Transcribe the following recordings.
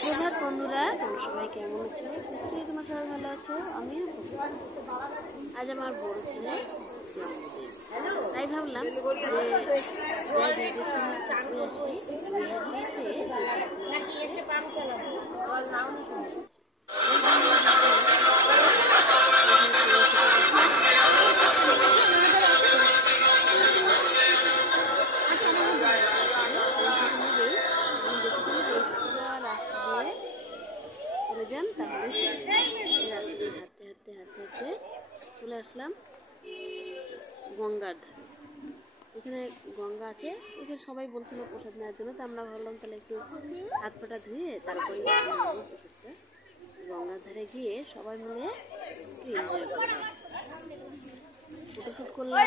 সুপ্রভাত বন্ধুরা, তোমরা সবাই কেমন আছো? নিশ্চয়ই তোমার সবাই ভালো আছো। আমিও আজ আমার বড় ছেলে জন্মদিন, তাই ভাবলাম যে দিদির সঙ্গে ঘুরে আসি। চলে যান, তাহলে রাস্তা হাঁটতে হাঁটতে হাঁটতে হাঁটতে চলে আসলাম গঙ্গার ধারে। এখানে গঙ্গা আছে, এখানে সবাই বলছিল প্রসাদ নেওয়ার জন্য, তো আমরা ভাবলাম তাহলে একটু হাত পাটা ধুয়ে তারপরে প্রসাদটা। গঙ্গার ধারে গিয়ে সবাই মিলে একটু এনজয় করলাম, ফটোশ্যুট করলাম,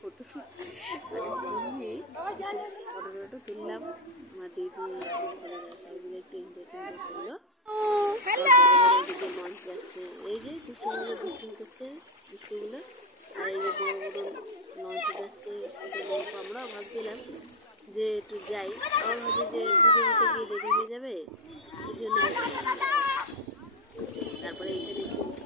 ফটোশ্যুট ফটো তুললাম। আমার দিদি ছেলেরা সবাই মিলে একটু এনজয় করলো। মঞ্চ যাচ্ছে, এই যে দুষ্টুগুলো দুষ্টুমি করছে, দুষ্টুগুলো। আর এই যে বড় বড় লঞ্চ যাচ্ছে, আমরা ভাবছিলাম যে একটু যাই, আমার ভাবছি যে ভিডিও দিতে গিয়ে দেরি হয়ে যাবে, এই জন্য। তারপরে এখানে একটু